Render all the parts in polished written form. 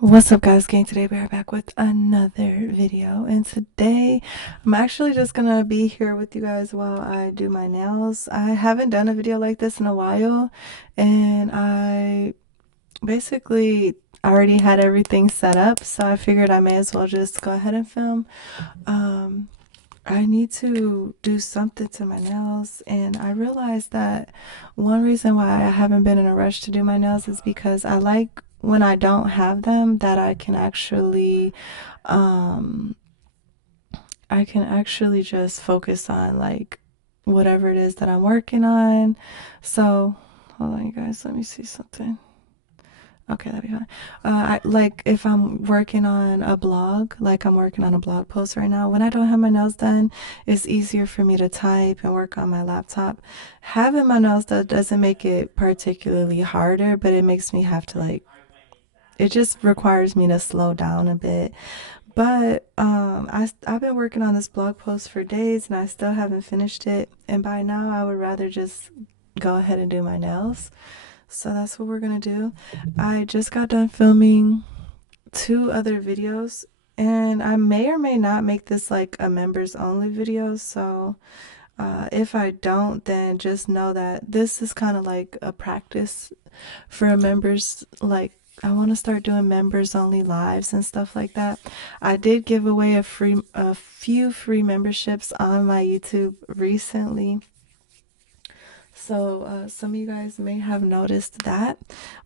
What's up, guys? Gang, today we're back with another video, and today I'm actually just gonna be here with you guys while I do my nails. I haven't done a video like this in a while, and I basically already had everything set up, so I figured I may as well just go ahead and film. um I need to do something to my nails, and I realized that one reason why I haven't been in a rush to do my nails is because I like when I don't have them that um I can actually just focus on like whatever it is that I'm working on. So, hold on you guys, let me see something. Okay, that'd be fine. Like if I'm working on a blog, like I'm working on a blog post right now, when I don't have my nails done, it's easier for me to type and work on my laptop. Having my nails done doesn't make it particularly harder, but it makes me have to like, it just requires me to slow down a bit. But I've been working on this blog post for days and I still haven't finished it. And by now, I would rather just go ahead and do my nails. So that's what we're gonna do. I just got done filming two other videos, and I may or may not make this like a members only video. So if I don't, then just know that this is kind of like a practice for members. Like, I want to start doing members only lives and stuff like that. I did give away a few free memberships on my YouTube recently, so some of you guys may have noticed that.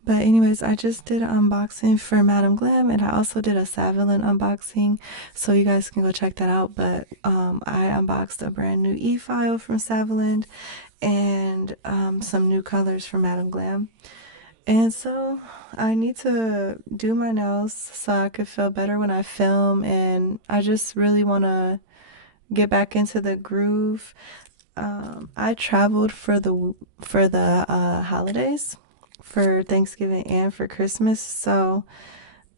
But anyways, I just did an unboxing for Madam Glam, and I also did a Savalin unboxing, so you guys can go check that out. But I unboxed a brand new e-file from Savalin and some new colors from Madam Glam. And so I need to do my nails so I could feel better when I film, and I just really want to get back into the groove. I traveled for the holidays, for Thanksgiving and for Christmas. So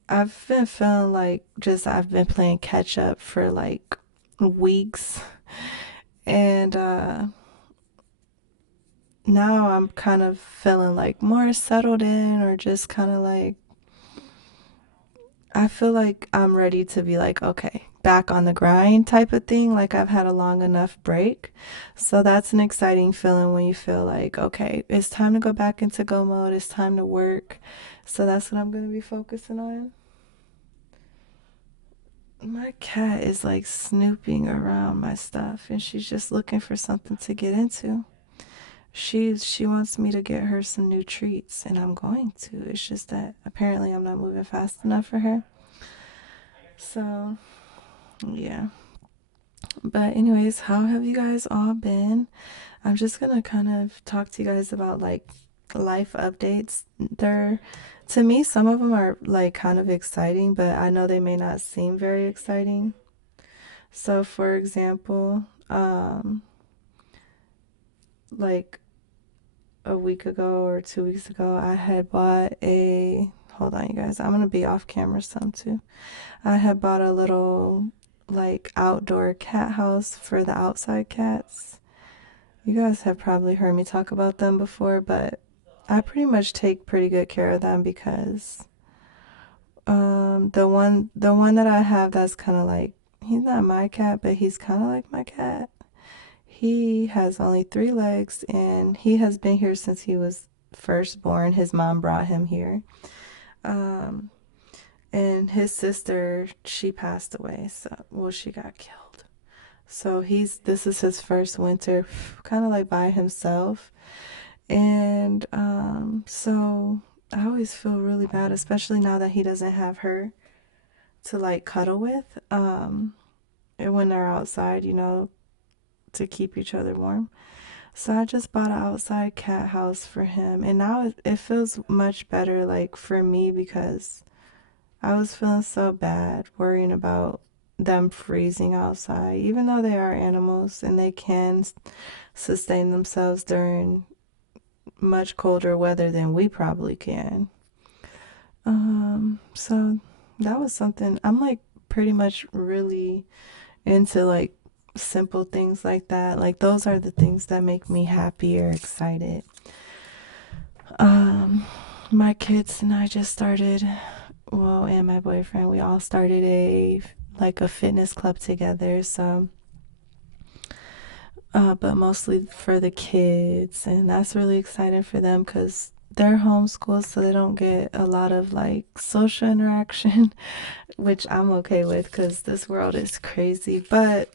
I've been feeling like just I've been playing catch up for like weeks, and now I'm kind of feeling like more settled in, or just kind of like I feel like I'm ready to be like, okay, back on the grind type of thing. Like I've had a long enough break. So that's an exciting feeling when you feel like, okay, it's time to go back into go mode. It's time to work. So that's what I'm going to be focusing on. My cat is like snooping around my stuff, and she's just looking for something to get into. She wants me to get her some new treats, and I'm going to. It's just that apparently I'm not moving fast enough for her. So, yeah. But anyways, how have you guys all been? I'm just gonna kind of talk to you guys about like life updates. They're, to me, some of them are like kind of exciting, but I know they may not seem very exciting. So for example, like a week ago or 2 weeks ago, I had bought a, hold on you guys, I'm gonna be off camera some too. I had bought a little like outdoor cat house for the outside cats. You guys have probably heard me talk about them before, but I pretty much take pretty good care of them because the one that I have that's kind of like, he's not my cat, but he's kind of like my cat. He has only 3 legs, and he has been here since he was first born. His mom brought him here. Um and his sister, she passed away. So, well, she got killed. So this is his first winter kind of like by himself. And so I always feel really bad, especially now that he doesn't have her to like cuddle with. And when they're outside, to keep each other warm. So I just bought an outside cat house for him, and now it feels much better, like for me, because I was feeling so bad worrying about them freezing outside, even though they are animals and they can sustain themselves during much colder weather than we probably can. So that was something I'm like pretty much really into, like simple things like that. Like those are the things that make me happy or excited. Um, my kids and I just started well, and my boyfriend, we all started a fitness club together. So, but mostly for the kids, and that's really exciting for them because they're homeschooled, so they don't get a lot of like social interaction, which I'm okay with because this world is crazy. But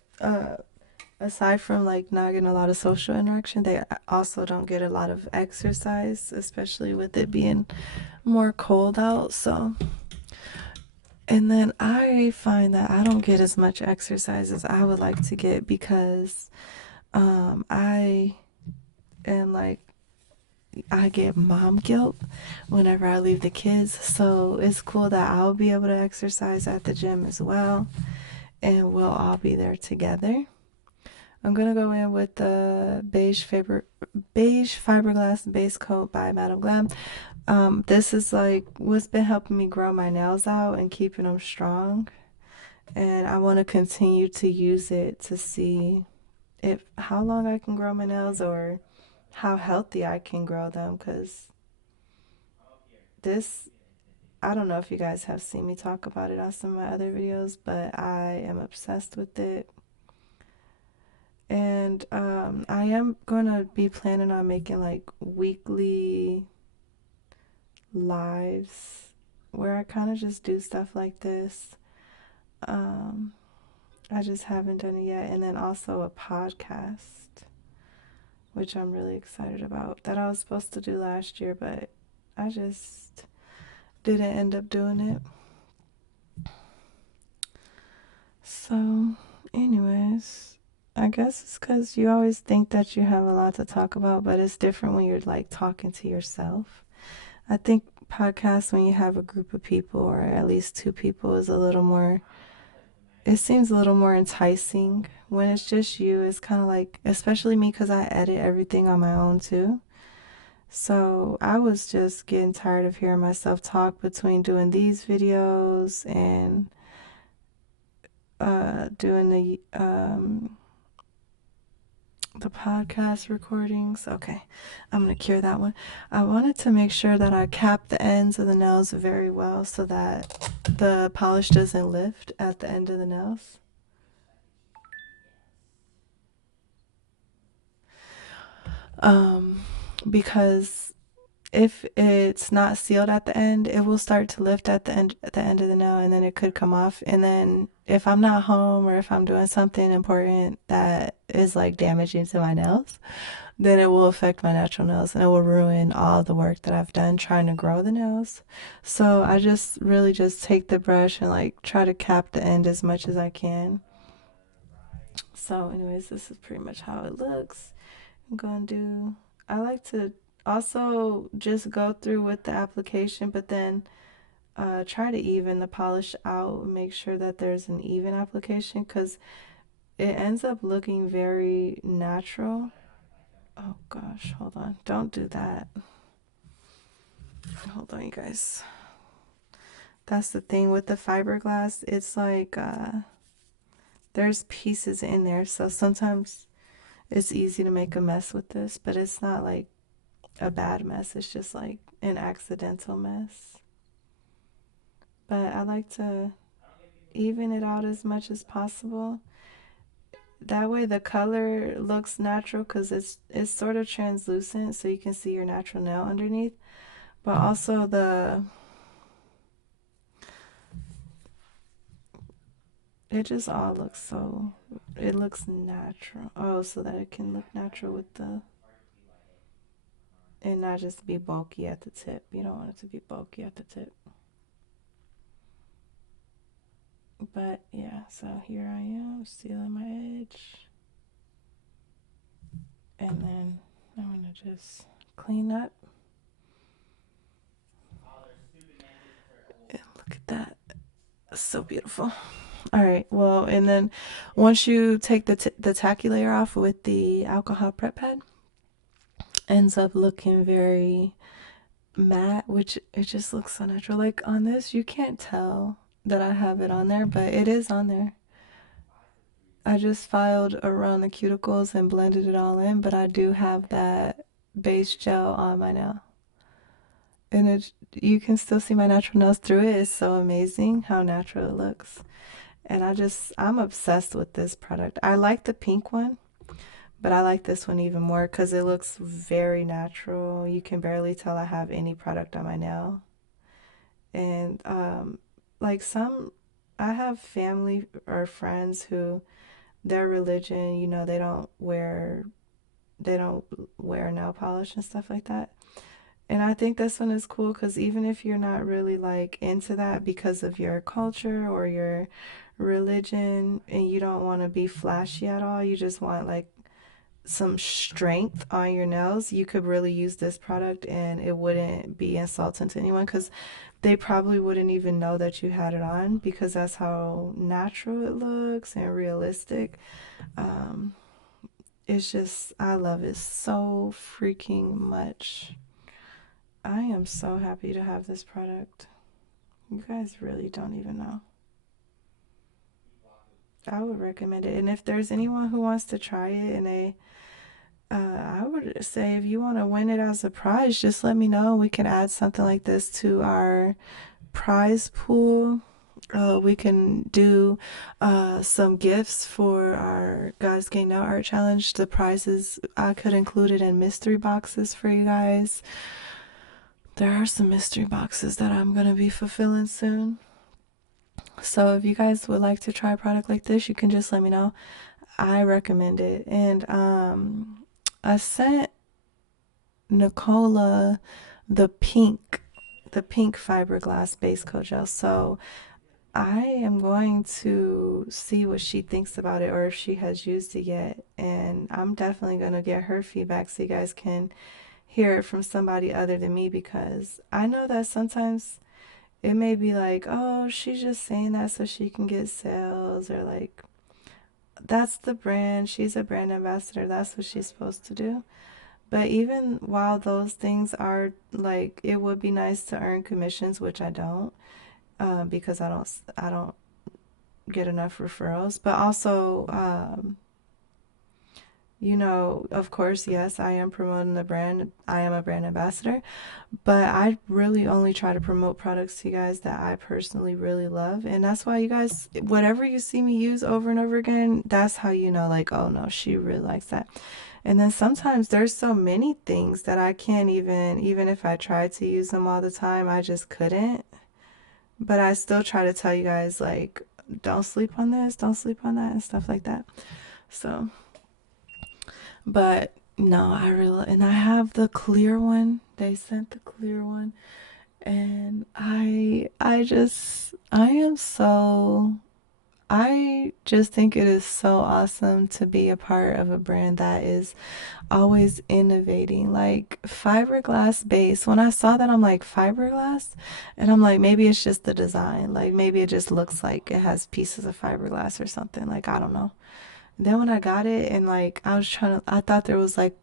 aside from like not getting a lot of social interaction, they also don't get a lot of exercise, especially with it being more cold out. So, and then I find that I don't get as much exercise as I would like to get because I am like, I get mom guilt whenever I leave the kids. So it's cool that I'll be able to exercise at the gym as well, and we'll all be there together. I'm gonna go in with the beige fiberglass base coat by Madam Glam. This is like what's been helping me grow my nails out and keeping them strong. And I want to continue to use it to see if how long I can grow my nails or how healthy I can grow them. Because this, I don't know if you guys have seen me talk about it on some of my other videos, but I am obsessed with it. And I am gonna be planning on making like weekly lives where I kind of just do stuff like this. Um, I just haven't done it yet. And then also a podcast, which I'm really excited about, that I was supposed to do last year, but I just didn't end up doing it. So, anyways, I guess it's because you always think that you have a lot to talk about, but it's different when you're like talking to yourself. I think podcasts, when you have a group of people or at least two people, is a little more, it seems a little more enticing. When it's just you, it's kind of like, especially me because I edit everything on my own too. So I was just getting tired of hearing myself talk between doing these videos and doing the podcast recordings. Okay, I'm gonna cure that one. I wanted to make sure that I cap the ends of the nails very well so that the polish doesn't lift at the end of the nails. Um, because if it's not sealed at the end, it will start to lift at the end of the nail, and then it could come off. And then if I'm not home or if I'm doing something important that is like damaging to my nails, then it will affect my natural nails and it will ruin all the work that I've done trying to grow the nails. So I just really just take the brush and like try to cap the end as much as I can. So anyways, this is pretty much how it looks. I'm gonna do, I like to also just go through with the application, but then try to even the polish out, make sure that there's an even application because it ends up looking very natural. Oh gosh, hold on. Don't do that. Hold on, you guys. That's the thing with the fiberglass. It's like there's pieces in there, so sometimes it's easy to make a mess with this, but it's not like a bad mess. It's just like an accidental mess. But I like to even it out as much as possible. That way the color looks natural because it's sort of translucent so you can see your natural nail underneath. But also it just all looks so, it looks natural. Oh, so that it can look natural with the, and not just be bulky at the tip. You don't want it to be bulky at the tip. But yeah, so here I am sealing my edge. And then I'm gonna just clean up. And look at that. So beautiful. All right, well, and then once you take the tacky layer off with the alcohol prep pad, ends up looking very matte, which it just looks so natural. Like on this, you can't tell that I have it on there, but it is on there. I just filed around the cuticles and blended it all in, but I do have that base gel on my nail. and it you can still see my natural nails through it. It's so amazing how natural it looks. And I'm obsessed with this product. I like the pink one, but I like this one even more because it looks very natural. You can barely tell I have any product on my nail. And like some, I have family or friends who their religion, they don't wear nail polish and stuff like that. And I think this one is cool because even if you're not really like into that because of your culture or your religion and you don't want to be flashy at all, you just want like some strength on your nails, you could really use this product and it wouldn't be insulting to anyone because they probably wouldn't even know that you had it on because that's how natural it looks and realistic. Um, it's just, I love it so freaking much. I am so happy to have this product. You guys really don't even know. I would recommend it. And if there's anyone who wants to try it and I would say if you want to win it as a prize, just let me know. We can add something like this to our prize pool. We can do some gifts for our Guys Game Now Art Challenge. The prizes, I could include it in mystery boxes for you guys. There are some mystery boxes that I'm going to be fulfilling soon. So if you guys would like to try a product like this, you can just let me know. I recommend it. And I sent Nicola the pink fiberglass base coat gel. So I am going to see what she thinks about it or if she has used it yet. And I'm definitely going to get her feedback so you guys can hear it from somebody other than me because I know that sometimes it may be like, oh, she's just saying that so she can get sales or like that's the brand. She's a brand ambassador. That's what she's supposed to do. But even while those things are like, it would be nice to earn commissions, which I don't, because I don't get enough referrals. But also, of course, yes, I am promoting the brand. I am a brand ambassador, but I really only try to promote products to you guys that I personally really love. And that's why you guys, whatever you see me use over and over again, that's how you know, like, oh no, she really likes that. And then sometimes there's so many things that I can't even if I tried to use them all the time, I just couldn't. But I still try to tell you guys, like, don't sleep on this, don't sleep on that, and stuff like that. So, but no, and I have the clear one. They sent the clear one. And I just think it is so awesome to be a part of a brand that is always innovating. Like fiberglass base. When I saw that, I'm like, fiberglass? And I'm like, maybe it's just the design. Like maybe it just looks like it has pieces of fiberglass or something. Like, I don't know. Then when I got it and like I thought there was like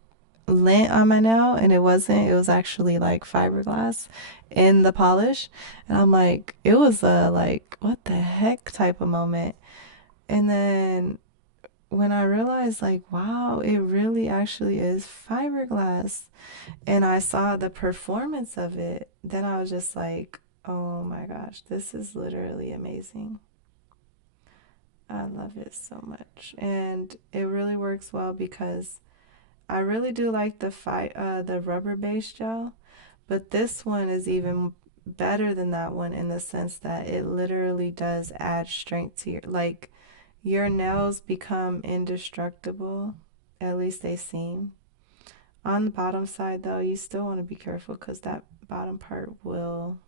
lint on my nail and it wasn't. It was actually like fiberglass in the polish. And I'm like, it was a like, what the heck type of moment. And then when I realized, like, wow, it really actually is fiberglass, and I saw the performance of it, then I was just like, oh my gosh, this is literally amazing. I love it so much. And it really works well because I really do like the rubber base gel, but this one is even better than that one in the sense that it literally does add strength to your nails become indestructible. At least they seem. On the bottom side though, you still want to be careful because that bottom part will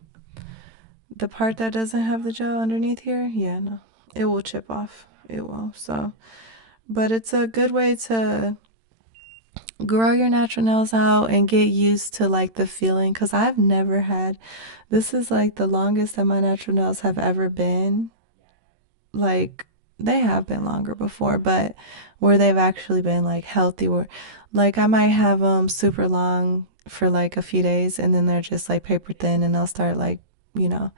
the part that doesn't have the gel underneath here, yeah, no. It will chip off. It will. So, but it's a good way to grow your natural nails out and get used to like the feeling because I've never had this is like the longest that my natural nails have ever been. Like they have been longer before, but where they've actually been like healthy where like I might have them super long for like a few days and then they're just like paper thin and they'll start like, you know.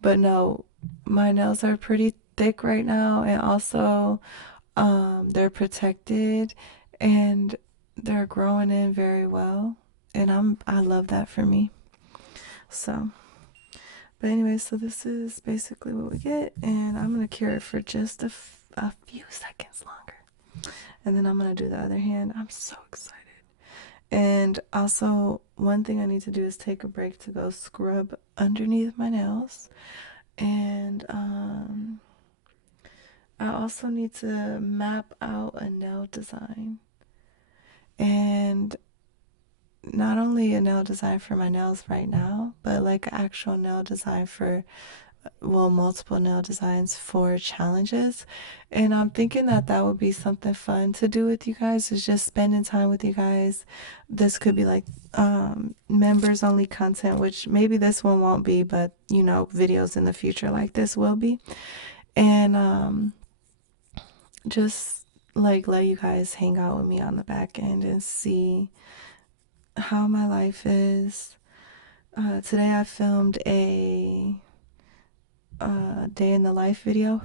But no, my nails are pretty thick right now and also they're protected and they're growing in very well. And I love that for me. So, but anyway, so this is basically what we get, and I'm gonna cure it for just a few seconds longer, and then I'm gonna do the other hand. I'm so excited. And also, one thing I need to do is take a break to go scrub underneath my nails, and I also need to map out a nail design, and not only a nail design for my nails right now, but like an actual nail design for, well, multiple nail designs for challenges. And I'm thinking that that would be something fun to do with you guys, is just spending time with you guys. This could be like members only content, which maybe this one won't be, but you know, videos in the future like this will be. And just like let you guys hang out with me on the back end and see how my life is. Today I filmed a day in the life video,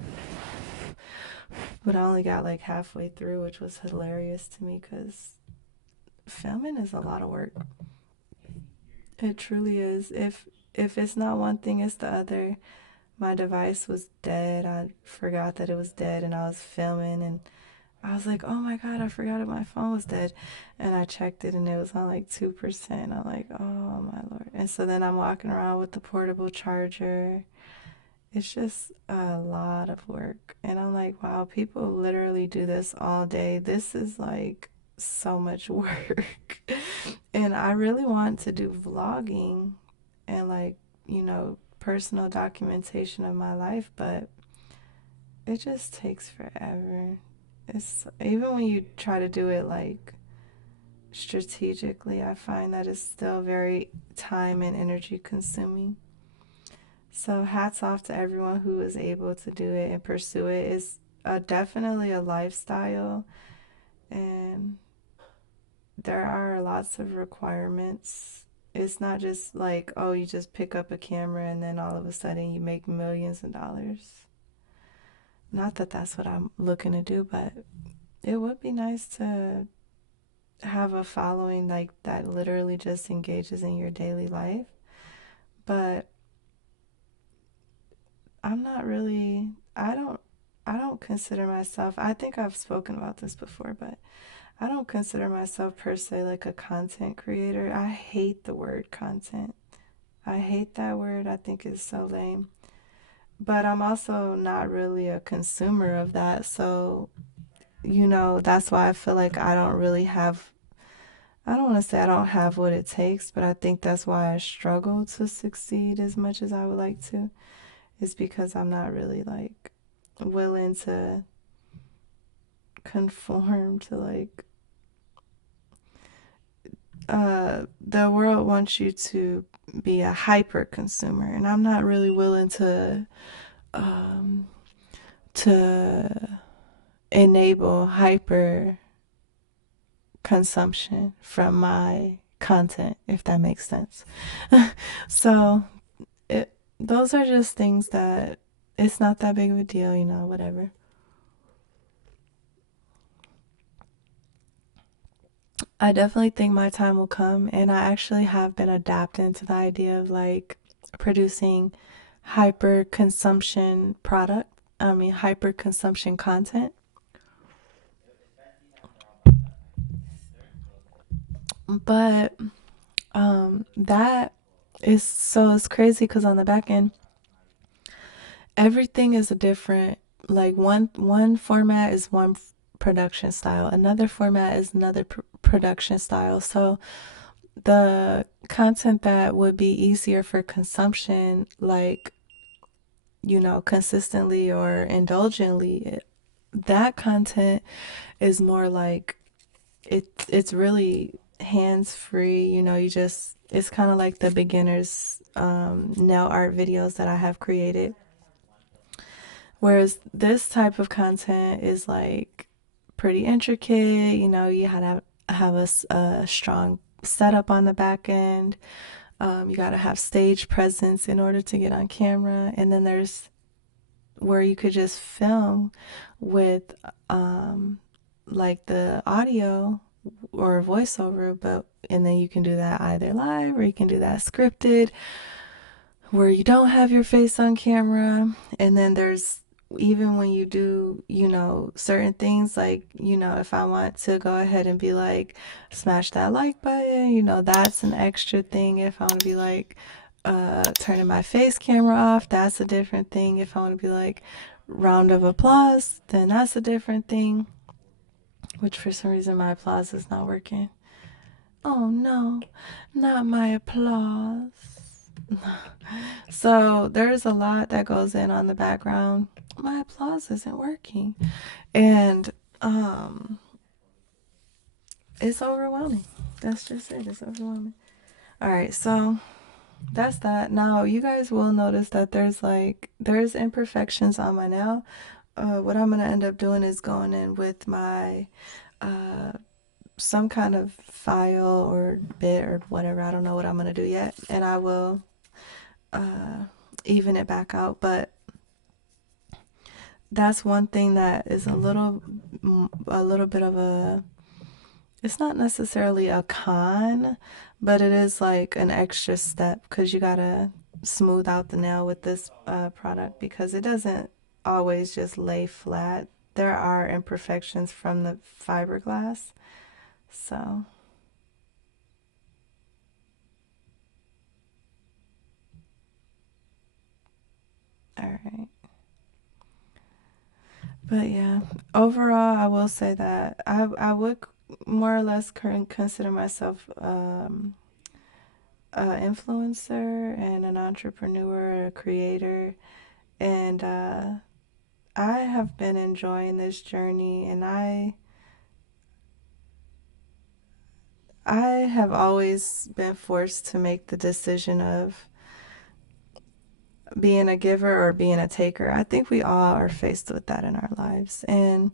but I only got like halfway through, which was hilarious to me because filming is a lot of work. It truly is. If it's not one thing, it's the other. My device was dead. I forgot that it was dead, and I was filming, and I was like, oh my God, I forgot that my phone was dead. And I checked it and it was on like 2%. I'm like, oh my Lord. And so then I'm walking around with the portable charger. It's just a lot of work. And I'm like, wow, people literally do this all day. This is like so much work. And I really want to do vlogging and like, you know, personal documentation of my life, but it just takes forever. It's even when you try to do it like strategically, I find that it's still very time and energy consuming. So hats off to everyone who is able to do it and pursue it. It's definitely a lifestyle, and there are lots of requirements. It's not just like, oh, you just pick up a camera and then all of a sudden you make millions of dollars. Not that that's what I'm looking to do, but it would be nice to have a following like that literally just engages in your daily life. But I'm not really, I don't consider myself, I think I've spoken about this before, but I don't consider myself per se like a content creator. I hate the word content. I hate that word. I think it's so lame. But I'm also not really a consumer of that. So, you know, that's why I feel like I don't really have, I don't want to say I don't have what it takes, but I think that's why I struggle to succeed as much as I would like to, is because I'm not really like willing to conform to like the world wants you to be a hyper consumer, and I'm not really willing um to enable hyper consumption from my content, if that makes sense. So those are just things that it's not that big of a deal, you know, whatever. I definitely think my time will come, and I actually have been adapting to the idea of like producing hyper consumption product. I mean, hyper consumption content. But that is so it's crazy because on the back end, everything is a different. Like one format is one production style, another format is another production style. So the content that would be easier for consumption, like, you know, consistently or indulgently, that content is more like it's really hands free. You know, you just, it's kind of like the beginners nail art videos that I have created. Whereas this type of content is like pretty intricate. You know, you had to have a strong setup on the back end. You got to have stage presence in order to get on camera. And then there's where you could just film with like the audio or voiceover, but and then you can do that either live or you can do that scripted. where you don't have your face on camera. And then there's even when you do, certain things like, if I want to go ahead and be like, smash that like button, that's an extra thing. If I want to be like, turning my face camera off, that's a different thing. If I want to be like, round of applause, then that's a different thing. Which for some reason my applause is not working. Oh no, not my applause. So there's a lot that goes in on the background. My applause isn't working. And it's overwhelming. That's just it. It's overwhelming. All right, so that's that. Now you guys will notice that there's imperfections on my nail. What I'm gonna end up doing is going in with my uh some kind of file or bit or whatever. I don't know what I'm gonna do yet, and I will uh even it back out. But that's one thing that is a little bit of a, it's not necessarily a con, but it is like an extra step because you gotta smooth out the nail with this product because it doesn't always just lay flat. There are imperfections from the fiberglass. So, all right. But yeah, overall, I will say that I would more or less consider myself an influencer and an entrepreneur, a creator, and I have been enjoying this journey, and I have always been forced to make the decision of being a giver or being a taker. I think we all are faced with that in our lives, and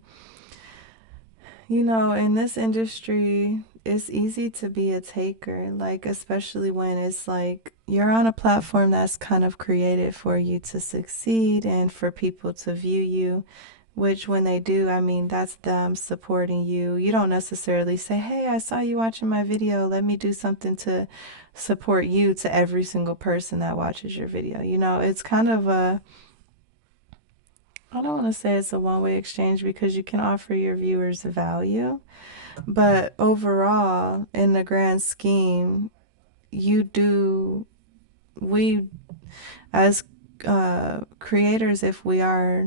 in this industry, it's easy to be a taker, like, especially when it's like you're on a platform that's kind of created for you to succeed and for people to view you, which when they do, I mean, that's them supporting you. You don't necessarily say, hey, I saw you watching my video. Let me do something to support you to every single person that watches your video. It's kind of a, I don't want to say it's a one-way exchange because you can offer your viewers value. But overall, in the grand scheme, you do, we as creators, if we are,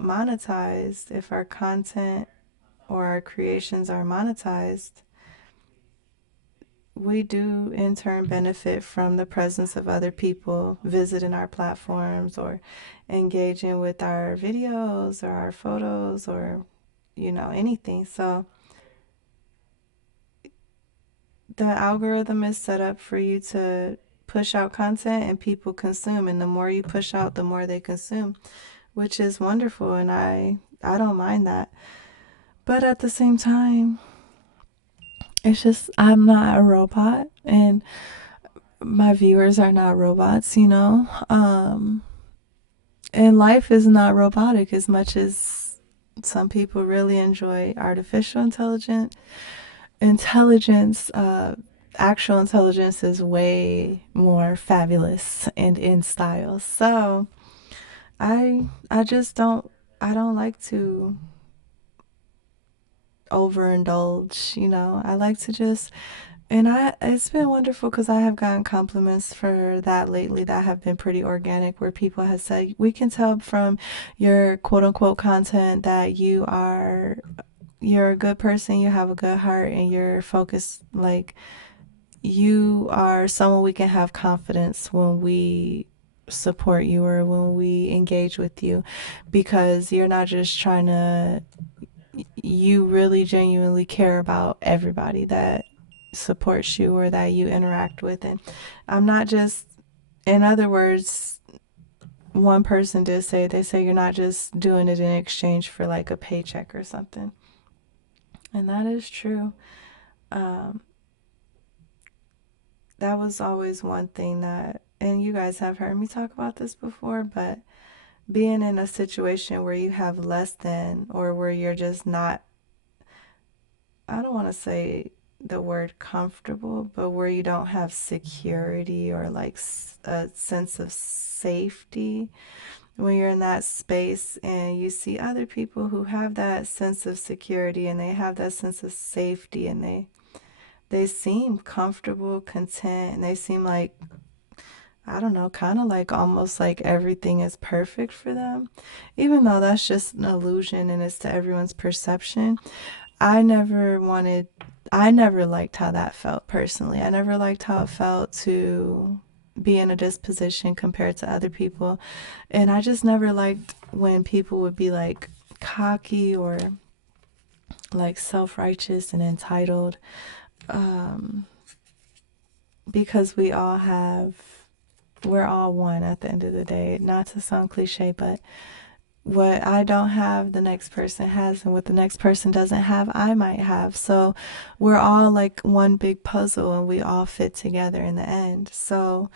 monetized, if our content or our creations are monetized, we do in turn benefit from the presence of other people visiting our platforms or engaging with our videos or our photos or, anything. So, the algorithm is set up for you to push out content and people consume, and the more you push out, the more they consume, which is wonderful, and I don't mind that. But at the same time, it's just I'm not a robot and my viewers are not robots. And life is not robotic as much as some people really enjoy artificial intelligence. Actual intelligence is way more fabulous and in style. So I just don't like to overindulge. I like to just, and it's been wonderful because I have gotten compliments for that lately that have been pretty organic, where people have said, we can tell from your quote unquote content that you're a good person, you have a good heart, and you're focused, like you are someone we can have confidence when we support you or when we engage with you, because you're not just trying to, you really genuinely care about everybody that supports you or that you interact with. And I'm not just, in other words, one person did say, they say you're not just doing it in exchange for like a paycheck or something. And that is true. Um, that was always one thing that, and you guys have heard me talk about this before, but being in a situation where you have less than, or where you're just not, I don't want to say the word comfortable, but where you don't have security or like a sense of safety when you're in that space and you see other people who have that sense of security and they have that sense of safety and they seem comfortable, content, and they seem like, I don't know, kind of like almost like everything is perfect for them, even though that's just an illusion and it's to everyone's perception. I never wanted, I never liked how that felt personally. I never liked how it felt to be in a disposition compared to other people. And I just never liked when people would be like cocky or like self righteous and entitled, um, because we're all one at the end of the day. Not to sound cliche, but what I don't have, the next person has, and what the next person doesn't have, I might have. So we're all like one big puzzle and we all fit together in the end. So,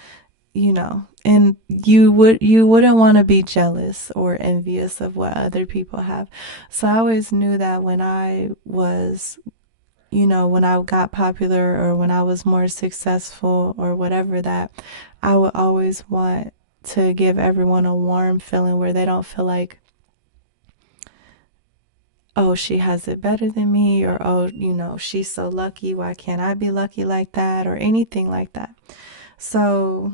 and you wouldn't want to be jealous or envious of what other people have. So I always knew that when I was, when I got popular or when I was more successful or whatever, that I would always want to give everyone a warm feeling where they don't feel like, oh, she has it better than me, or oh, she's so lucky. Why can't I be lucky like that, or anything like that? So,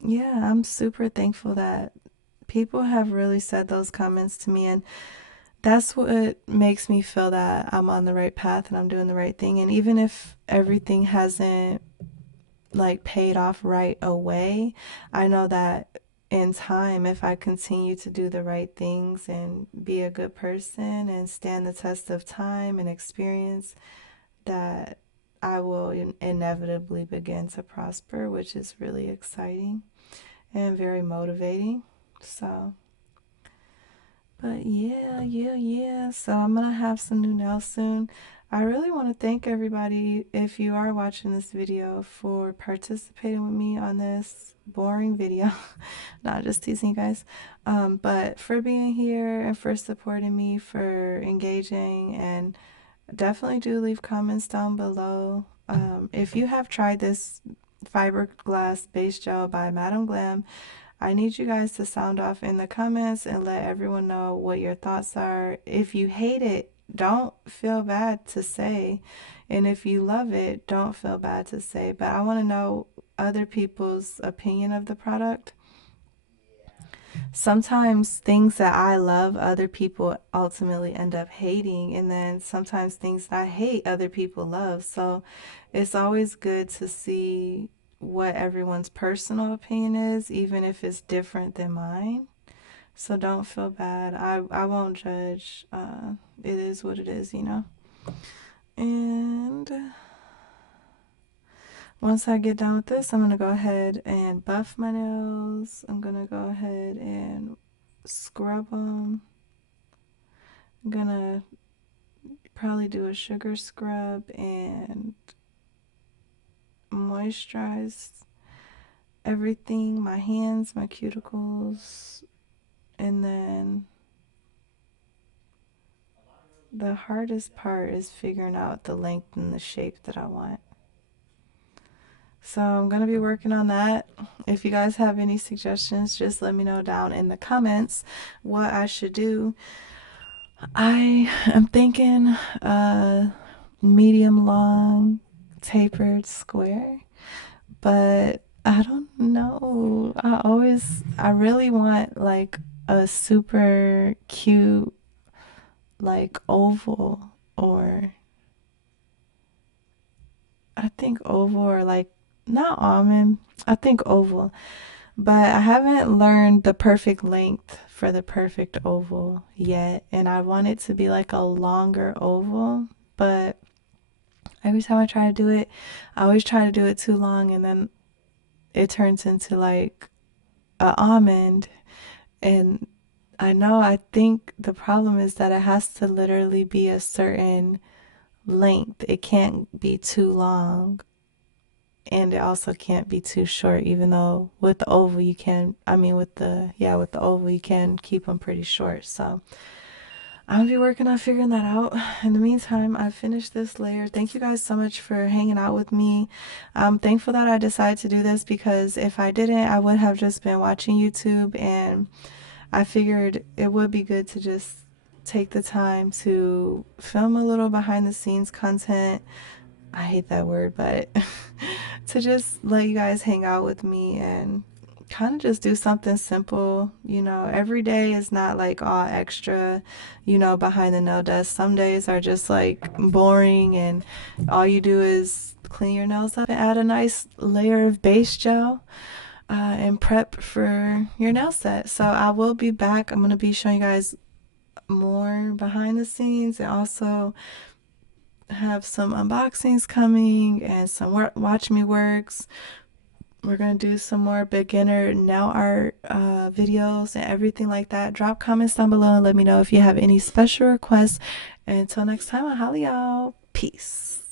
yeah, I'm super thankful that people have really said those comments to me, and that's what makes me feel that I'm on the right path and I'm doing the right thing. And even if everything hasn't like paid off right away, I know that in time, if I continue to do the right things and be a good person and stand the test of time and experience, that I will inevitably begin to prosper, which is really exciting and very motivating. So, but yeah. So I'm gonna have some new nails soon. I really want to thank everybody, if you are watching this video, for participating with me on this boring video. Not just teasing you guys, but for being here and for supporting me, for engaging, and definitely do leave comments down below. If you have tried this Fiberglass Base Gel by Madam Glam, I need you guys to sound off in the comments and let everyone know what your thoughts are. If you hate it, don't feel bad to say. And if you love it, don't feel bad to say. But I want to know other people's opinion of the product. Sometimes things that I love, other people ultimately end up hating. And then sometimes things that I hate, other people love. So it's always good to see what everyone's personal opinion is, even if it's different than mine. So don't feel bad. I won't judge. It is what it is. And once I get done with this, I'm going to go ahead and buff my nails. I'm going to go ahead and scrub them. I'm going to probably do a sugar scrub and moisturize everything, my hands, my cuticles, and then the hardest part is figuring out the length and the shape that I want. So I'm going to be working on that. If you guys have any suggestions, just let me know down in the comments what I should do. I am thinking medium long tapered square, but I don't know. I really want like a super cute like oval, or I think oval, or like not almond, I think oval. But I haven't learned the perfect length for the perfect oval yet, and I want it to be like a longer oval, but every time I try to do it, I always try to do it too long, and then it turns into like a almond. And I think the problem is that it has to literally be a certain length. It can't be too long, and it also can't be too short, even though with the oval you can, with the oval you can keep them pretty short. So I'm gonna be working on figuring that out. In the meantime, I finished this layer. Thank you guys so much for hanging out with me. I'm thankful that I decided to do this because if I didn't, I would have just been watching YouTube, and I figured it would be good to just take the time to film a little behind the scenes content. I hate that word, but to just let you guys hang out with me and kind of just do something simple. You know, every day is not like all extra, you know, behind the nail desk. Some days are just like boring, and all you do is clean your nails up and add a nice layer of base gel. And prep for your nail set. So I will be back. I'm going to be showing you guys more behind the scenes, and also have some unboxings coming and some watch me works. We're gonna do some more beginner nail art videos and everything like that. Drop comments down below and let me know if you have any special requests. And until next time, I'll holla y'all. Peace.